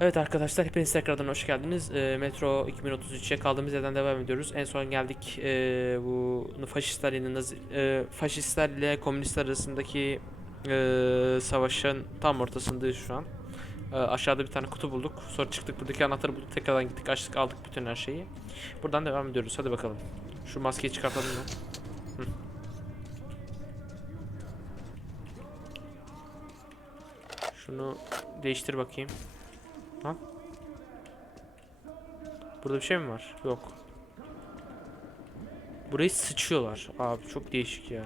Evet arkadaşlar hepiniz tekrardan hoş geldiniz. Ee, Metro 2033'e kaldığımız yerden devam ediyoruz. En son geldik ee, bu faşistler ile Nazi, ee, faşistler ile komünistler arasındaki ee, savaşın tam ortasındayız şu an. Ee, aşağıda bir tane kutu bulduk. Sonra çıktık buradaki anahtarı bulduk. Tekrardan gittik açtık aldık bütün her şeyi. Buradan devam ediyoruz. Hadi bakalım. Şu maskeyi çıkartalım mı? Şunu değiştir bakayım. Lan. Burada bir şey mi var? Yok. Burayı sıçıyorlar. Abi çok değişik ya.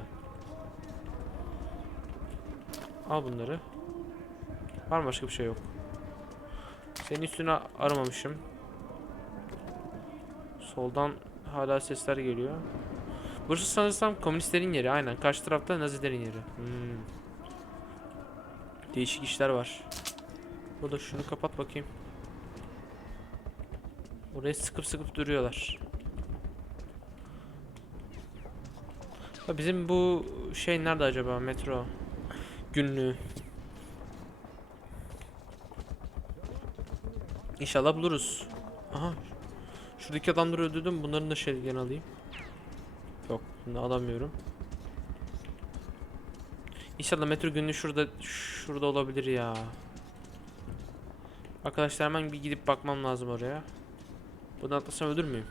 Al bunları. Var mı başka bir şey yok. Senin üstüne aramamışım. Soldan hala sesler geliyor. Burası sanırsam komünistlerin yeri. Aynen. Karşı tarafta Nazilerin yeri. Hmm. Değişik işler var. Burada şunu kapat bakayım. Orayı sıkıp sıkıp duruyorlar. Ha bizim bu şey nerede acaba metro günlüğü? İnşallah buluruz. Aha. Şuradaki adamları öldürdüm. Bunların da şeylerini alayım. Yok, bunu alamıyorum. İnşallah metro günlüğü şurada şurada olabilir ya. Arkadaşlar hemen bir gidip bakmam lazım oraya. Buradan atlasam ölür müyüm?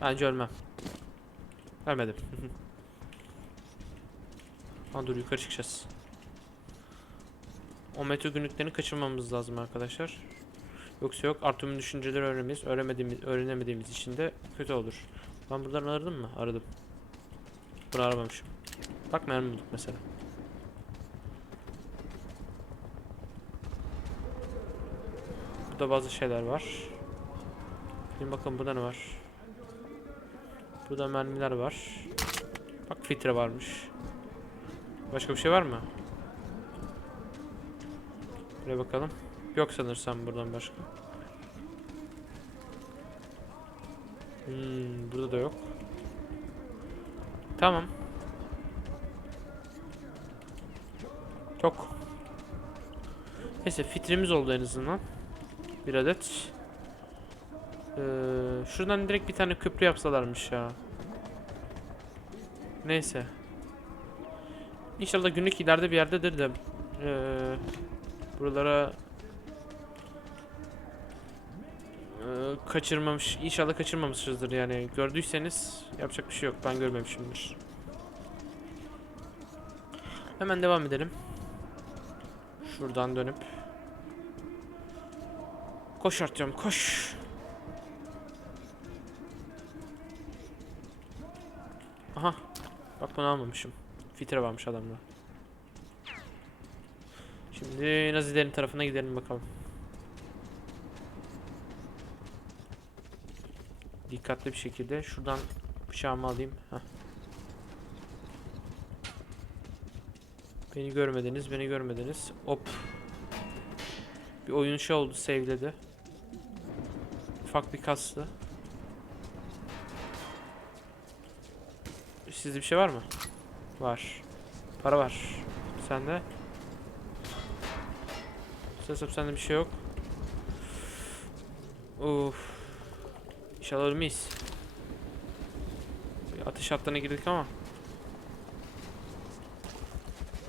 Bence ölmem. Ölmedim. ha dur yukarı çıkacağız. O metro günlüklerini kaçırmamamız lazım arkadaşlar. Yoksa yok Artum'un düşünceleri öğrenemeyiz. Öğrenemediğimiz, öğrenemediğimiz için de kötü olur. Ben buradan aradım mı? Aradım. Bunu aramamışım. Bak mermi bulduk mesela. Burada bazı şeyler var. Şimdi bakın burada ne var? Burada mermiler var. Bak filtre varmış. Başka bir şey var mı? Buraya bakalım. Yok sanırsam buradan başka. Hmm, burada da yok. Tamam. Çok. Neyse fitrimiz oldu en azından. Bir adet. Ee, şuradan direkt bir tane köprü yapsalarmış ya. Neyse. İnşallah günlük ileride bir yerdedir de ee, buralara ee, kaçırmamış İnşallah kaçırmamışızdır yani gördüyseniz yapacak bir şey yok ben görmemişimdir. Hemen devam edelim. Şuradan dönüp Koş Artyom koş. Aha. Bak bunu almamışım. Fitre varmış adamda. Şimdi Nazilerin tarafına gidelim bakalım. Dikkatli bir şekilde şuradan bıçağımı alayım. Heh. Beni görmediniz, beni görmediniz. Hop. Bir oyun şey oldu, save'ledi. Ufak bir kastı. Sizde bir şey var mı? Var. Para var. Sende? Sesap sende bir şey yok. Uf. İnşallah ölmeyiz. Bir ateş hattına girdik ama.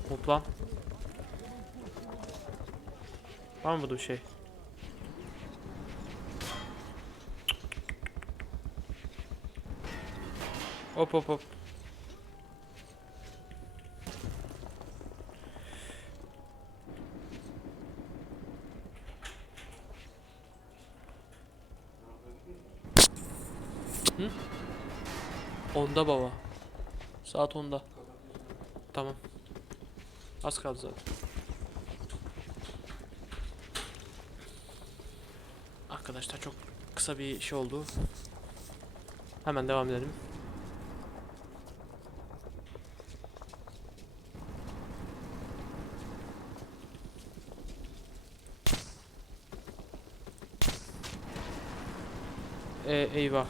Hop lan. Var mı burada şey? Hop hop hop. Hı? Onda baba. Saat onda. Tamam. Az kaldı zaten. Arkadaşlar çok kısa bir şey oldu. Hemen devam edelim. E, eyvah.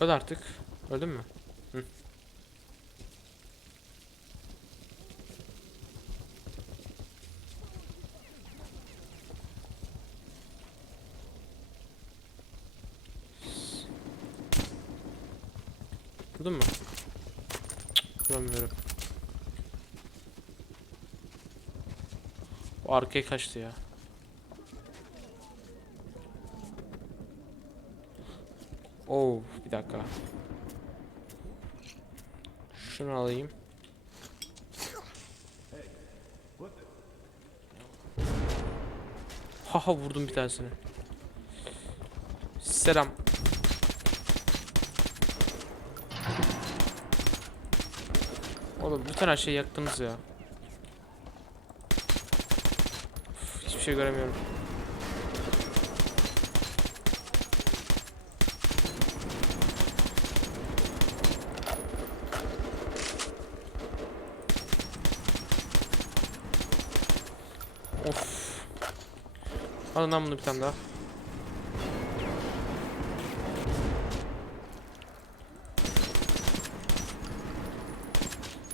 Öl artık. Öldün mü? Hı. Vurdun mu? Vuramıyorum. O arkaya kaçtı ya. Oo, bir dakika. Şunu alayım. Haha vurdum bir tanesini. Selam. Oğlum bütün her şeyi yaktınız ya. Üf, hiçbir şey göremiyorum. Alın lan bunu bir tane daha.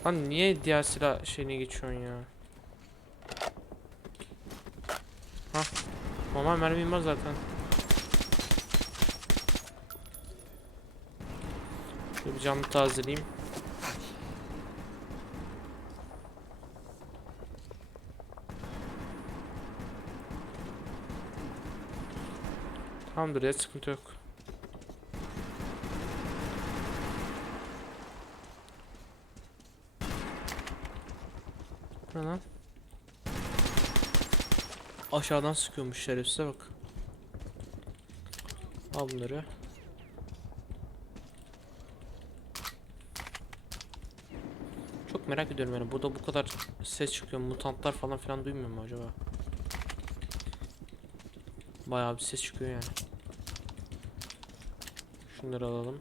Lan niye diğer silah şeyine geçiyorsun ya? Ha. Normal mermim var zaten. Bir camı tazeleyeyim. Tamamdır ya sıkıntı yok. Ne lan? Aşağıdan sıkıyormuş şerefsize bak. Al bunları. Çok merak ediyorum yani burada bu kadar ses çıkıyor. Mutantlar falan filan duymuyor mu acaba? Bayağı bir ses çıkıyor yani. Şunları alalım.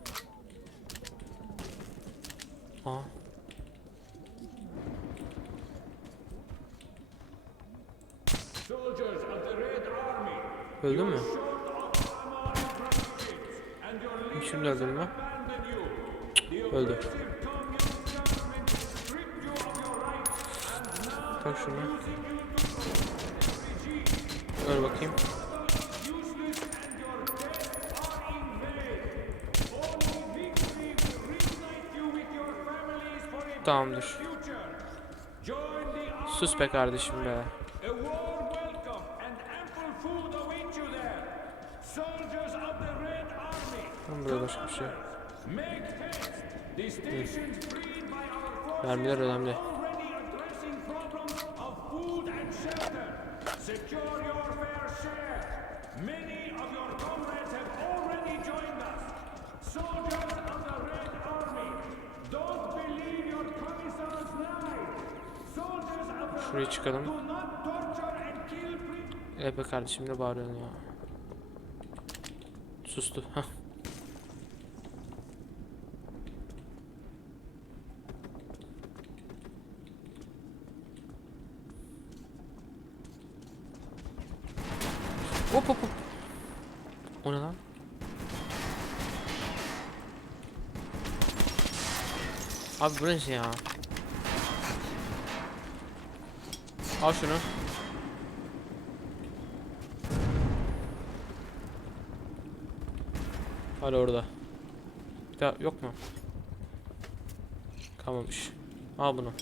Aa. Soldiers of the Red Army, Öldü mü? Şimdi öldü mü? Öldü. oppressive communist government has shelter. Secure your fair share. Many of your comrades have already joined us. Soldiers of the Red Army, don't Şuraya çıkalım. Prisoners. Epe kardeşim ne bağırıyorsun ya? Sustu. Hah. Hop hop hop. O ne lan? Abi bu ne şey ya? Al şunu. Hala orada. Bir daha yok mu? Kalmamış. Al bunu.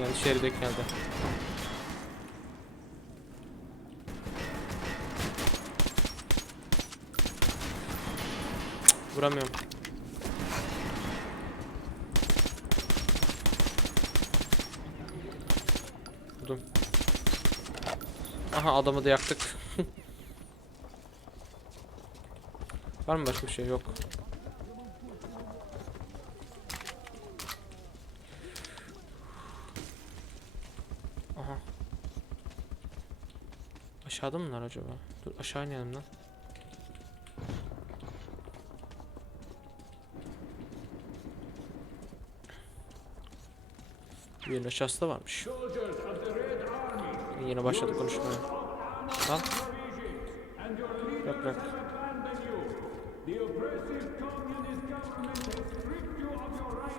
Yani şeride geldi. Vuramıyorum. Vurdum. Aha adamı da yaktık. Var mı başka bir şey? Yok. Aha. Aşağıda mı bunlar acaba? Dur aşağı inelim lan. Birinin aşağısı da varmış. Soldiers of the Red Army, Yine başladı konuşmaya. Lan. Bırak bırak.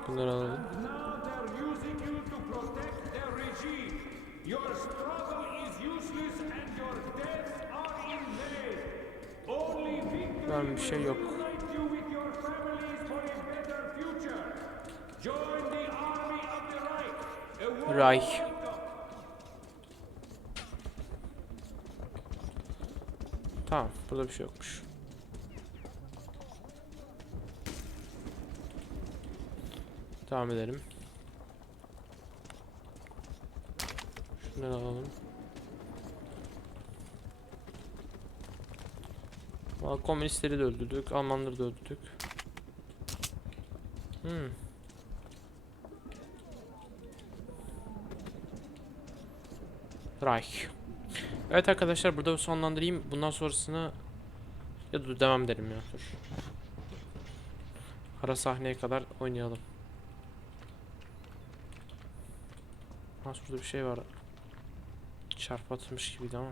Bunları alalım. Now they're using you to protect their regime. Your struggle is useless and your deaths are in vain. All Var mı bir şey yok. Unite you with your families for a better future. Join the army of the Reich. A war Reich. kingdom. Tamam burada bir şey yokmuş. Devam edelim. Şunları alalım. Valla komünistleri de öldürdük, Almanları da öldürdük. Hmm. Reich. Evet arkadaşlar burada sonlandırayım. Bundan sonrasını ya dur devam edelim ya dur. Ara sahneye kadar oynayalım. Ha şurada bir şey var. Çarpı atılmış gibiydi ama.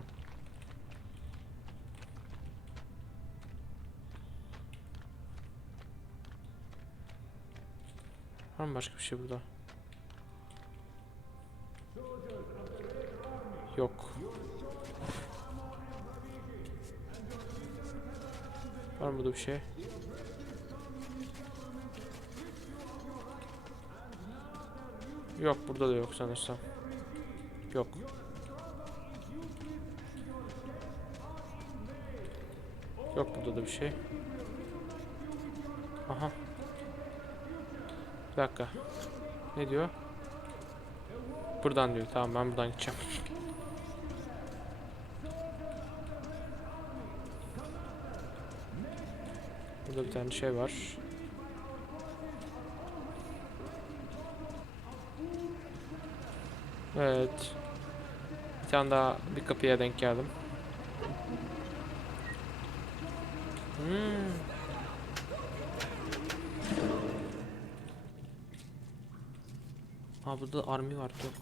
Var mı başka bir şey burada? Yok. Var mı burada bir şey? Yok burada da yok sanırsam. Yok. Yok burada da bir şey. Aha. Bir dakika. Ne diyor? Buradan diyor. Tamam ben buradan gideceğim. Burada bir tane şey var. Evet. Bir tane daha bir kapıya denk geldim. Hmm. Aa burada army var yok.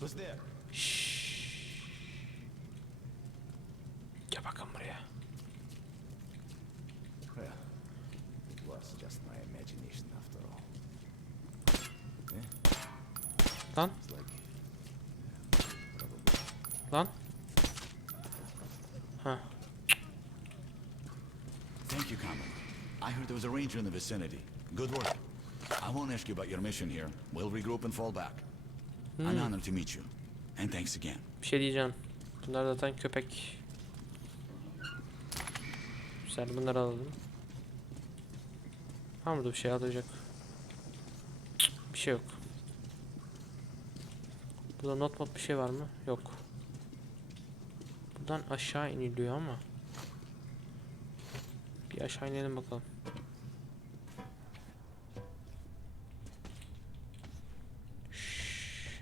Who's there? Şşş. Gel bakalım buraya. Well, it was just my imagination after all. Lan lan. Ha. Thank you, Common. I heard there was a ranger in the vicinity. Good work. I won't ask you about your mission here. We'll regroup and fall back. An honor to meet you. And thanks again. Bir şey diyeceğim. Bunlar zaten köpek. Güzel bunları alalım. Ha burada bir şey alacak. Bir şey yok. Burada not mod bir şey var mı? Yok. Buradan aşağı iniliyor ama. Bir aşağı inelim bakalım. Şşş.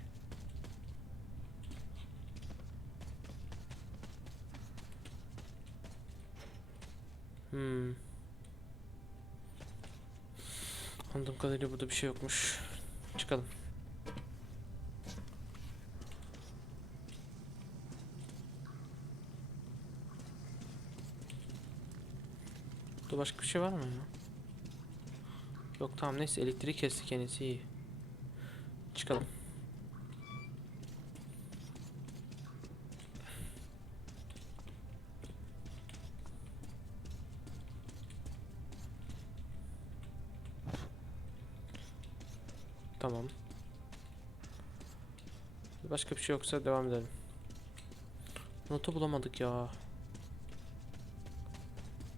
Hmm. Anladığım kadarıyla burada bir şey yokmuş. Çıkalım. Burada başka bir şey var mı ya? Yok tamam neyse elektrik kesti kendisi iyi. Çıkalım. Tamam. Başka bir şey yoksa devam edelim. Notu bulamadık ya.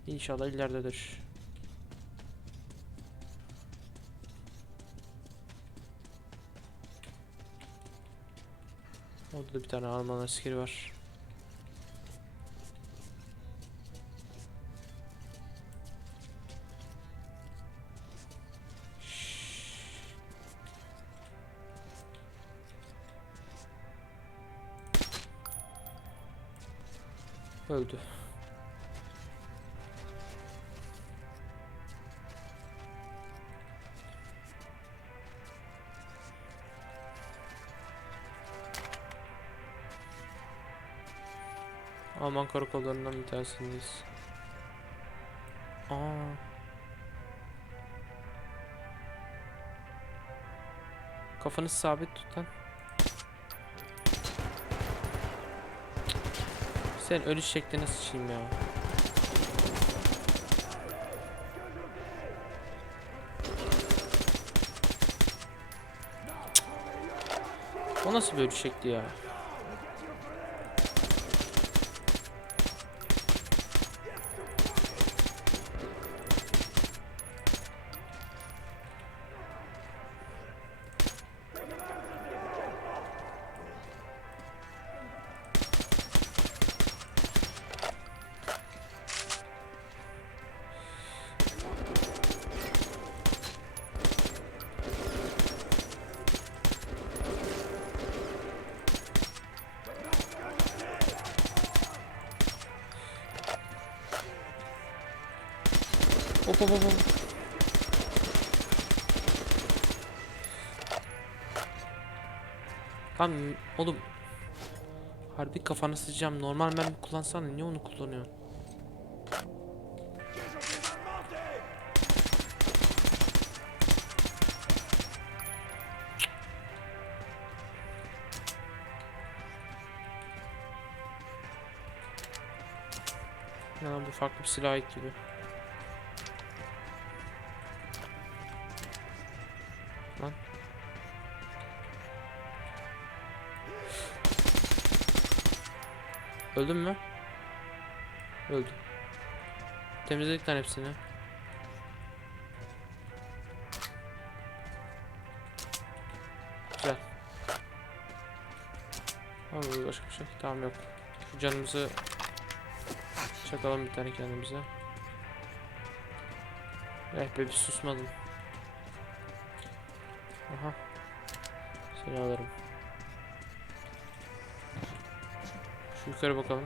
İnşallah ileridedir. Orada da bir tane Alman askeri var. Öldü. Alman karakollarından bir tanesindeyiz. Aa. Kafanı sabit tut lan. Sen ölüş şekline sıçayım ya. O nasıl bir ölüş şekli ya? Hop hop hop. Lan oğlum. Harbi kafanı sıçacağım. Normal mermi kullansana. Niye onu kullanıyorsun? Ya bu farklı bir silah ait gibi. Öldün mü? Öldüm. Temizledik lan hepsini. Güzel. Mı başka bir şey? Tamam yok. Şu canımızı çakalım bir tane kendimize. Eh be bir susmadım. Aha. Seni alırım. Yukarı bakalım.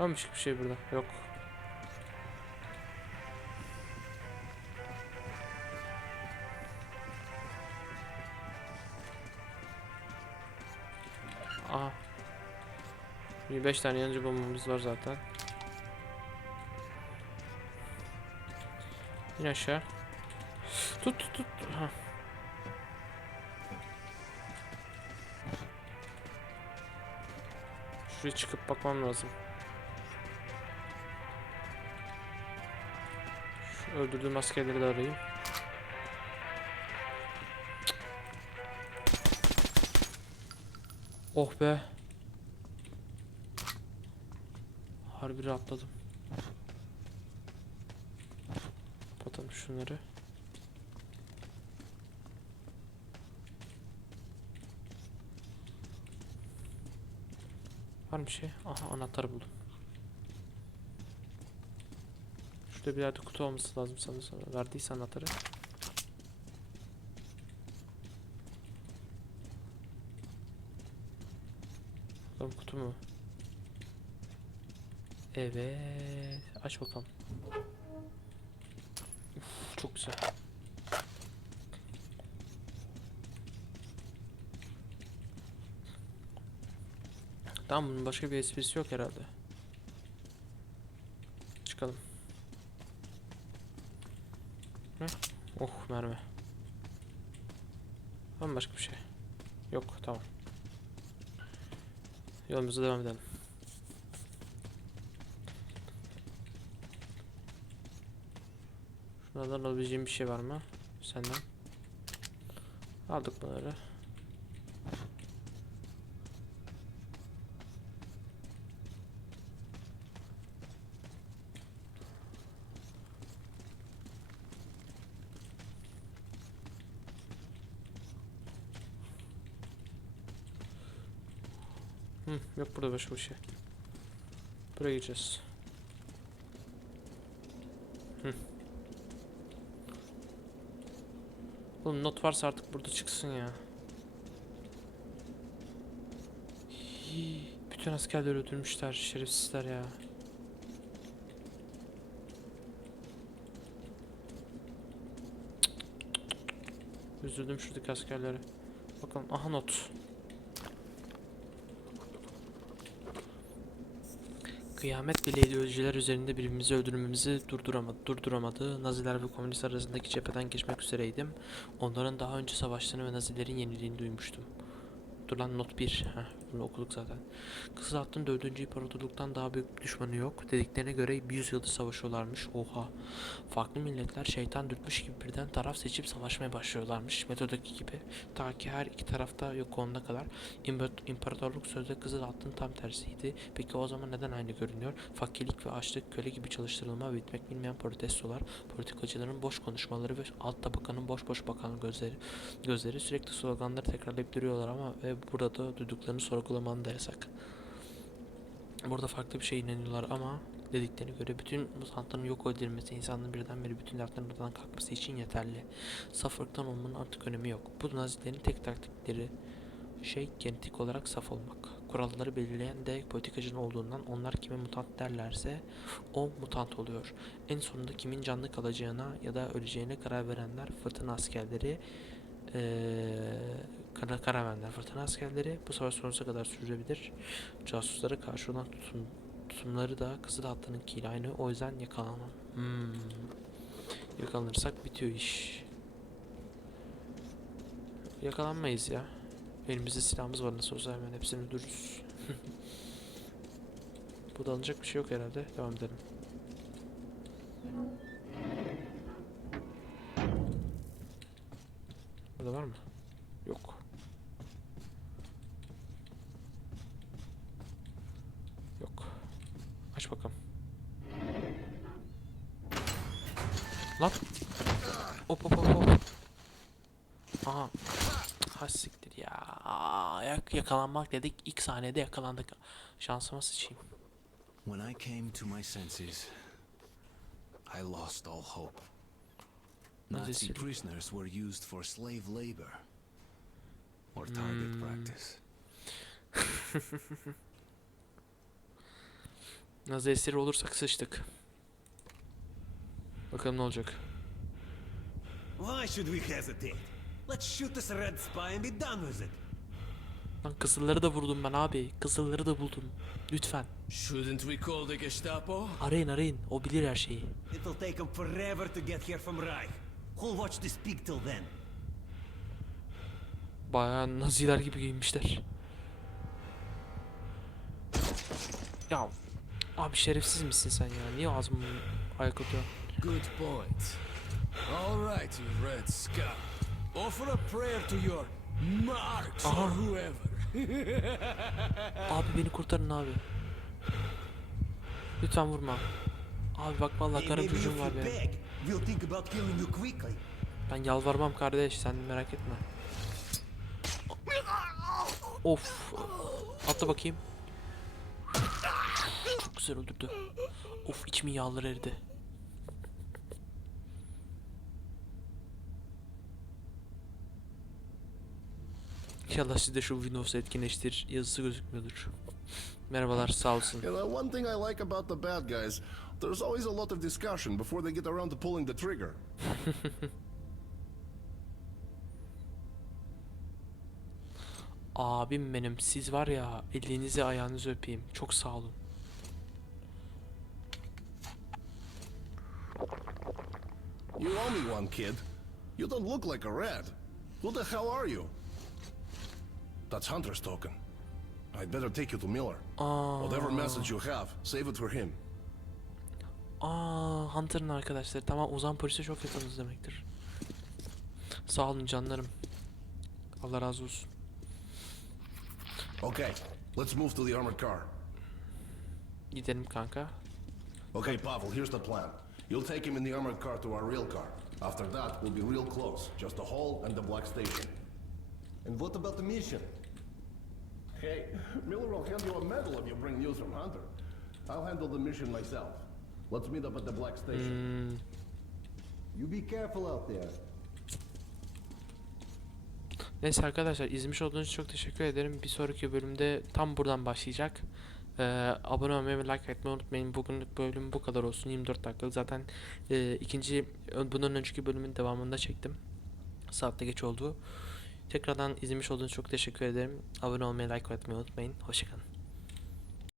Varmış bir şey burada. Yok. Aha. 25 tane yanıcı bombamız var zaten. İn aşağı. Tut tut tut. Ha. Şuraya çıkıp bakmam lazım. Şu öldürdüğüm askerleri de arayayım. Oh be. Harbi rahatladım. Kapatalım şunları. Var mı bir şey? Aha anahtarı buldum. Şurada bir yerde kutu olması lazım sana. Verdiyse anahtarı. Bakalım kutu mu? Evet. Aç bakalım. Uf, çok güzel. Tamam bunun başka bir esprisi yok herhalde. Çıkalım. Ne? Oh mermi. Var başka bir şey? Yok tamam. Yolumuza devam edelim. Şunlardan alabileceğim bir şey var mı? Senden. Aldık bunları. Başka bir şey. Buraya gideceğiz. Hı. Oğlum not varsa artık burada çıksın ya. Bütün askerleri öldürmüşler şerefsizler ya. Üzüldüm şuradaki askerlere. Bakalım aha not. Kıyamet bile ideolojiler üzerinde birbirimizi öldürmemizi durduramadı, durduramadı. Naziler ve komünistler arasındaki cepheden geçmek üzereydim. Onların daha önce savaştığını ve Nazilerin yenildiğini duymuştum. Dur lan not 1. Heh, bunu okuduk zaten. Kızıl Hattın 4. İmparatorluktan daha büyük düşmanı yok. Dediklerine göre 100 yıldır savaşıyorlarmış. Oha. Farklı milletler şeytan dürtmüş gibi birden taraf seçip savaşmaya başlıyorlarmış. Metodaki gibi. Ta ki her iki tarafta yok olana kadar. İmpa- İmparatorluk sözde Kızıl Hattın tam tersiydi. Peki o zaman neden aynı görünüyor? Fakirlik ve açlık, köle gibi çalıştırılma ve bitmek bilmeyen protestolar, politikacıların boş konuşmaları ve alt tabakanın boş boş bakan gözleri gözleri sürekli sloganları tekrarlayıp duruyorlar ama ve burada duyduklarını sorgulaman da yasak. Burada farklı bir şey inanıyorlar ama dediklerine göre bütün mutantların yok edilmesi insanlığın birdenbire bütün dertlerin ortadan kalkması için yeterli. Saf ırktan olmanın artık önemi yok. Bu nazilerin tek taktikleri şey genetik olarak saf olmak. Kuralları belirleyen de politikacının olduğundan onlar kime mutant derlerse o mutant oluyor. En sonunda kimin canlı kalacağına ya da öleceğine karar verenler fırtına askerleri kara karavenler fırtına askerleri bu savaş sonsuza kadar sürebilir. Casuslara karşı olan tutum, tutumları da Kızıl Hattı'nınkiyle aynı. O yüzden yakalanmam. Hmm. Yakalanırsak bitiyor iş. Yakalanmayız ya. Elimizde silahımız var nasıl olsa hemen hepsini öldürürüz. Bu da alınacak bir şey yok herhalde. Devam edelim. Burada var mı? Yok. Yok. Aç bakalım. Lan. Hop hop hop hop. Aha. Ha siktir ya. Aa, Yak yakalanmak dedik. İlk saniyede yakalandık. Şansıma sıçayım. When I came to my senses, I lost all hope. Nazi prisoners were used for slave labor or target Hmm. practice. Nazi esiri olursak sıçtık. Bakalım ne olacak. Why should we hesitate? Let's shoot this red spy and be done with it. Lan kızılları da vurdum ben abi. Kızılları da buldum. Lütfen. Shouldn't we call the Gestapo? Arayın arayın. O bilir her şeyi. It'll take them forever to get here from Reich. Who'll watch this pig till then? Bayağı naziler gibi giyinmişler. Ya abi şerefsiz misin sen ya? Niye ağzımı ayak atıyorsun? Good point. All right, you red scum. Offer a prayer to your marks or Aha. whoever. Abi beni kurtarın abi. Lütfen vurma. Abi bak vallahi if çocuğum var benim. We'll think about killing you quickly. Ben yalvarmam kardeş sen merak etme. Of. Atla bakayım. Çok güzel öldürdü. Of içimin yağları eridi. İnşallah sizde şu Windows etkinleştir yazısı gözükmüyordur. Merhabalar sağ olsun. You know, one thing I like about the bad guys, there's always a lot of discussion before they get around to pulling the trigger. Abim benim siz var ya elinizi ayağınızı öpeyim. Çok sağ olun. You owe me one, kid. You don't look like a red. Who the hell are you? That's Hunter's token. I'd better take you to Miller. Aa, Whatever message you have, save it for him. aa Hunter'ın arkadaşları. Tamam Ozan polise çok yakınız demektir. Sağ olun canlarım. Allah razı olsun. Okay, let's move to the armored car. Gidelim kanka. Okay, Pavel, here's the plan. You'll take him in the armored car to our real car. After that, we'll be real close. Just the hall and the black station. And what about the mission? Hey, Miller will hand you a medal if you bring news from Hunter. I'll handle the mission myself. Let's meet up at the black station. You be careful out there. Neyse arkadaşlar izlemiş olduğunuz için çok teşekkür ederim. Bir sonraki bölümde tam buradan başlayacak. Ee, abone olmayı ve like etmeyi unutmayın. Bugünlük bölüm bu kadar olsun. 24 dakikalık. Zaten e, ikinci bundan önceki bölümün devamında çektim. Saatte geç oldu. Tekrardan izlemiş olduğunuz için çok teşekkür ederim. Abone olmayı, like etmeyi unutmayın. Hoşçakalın.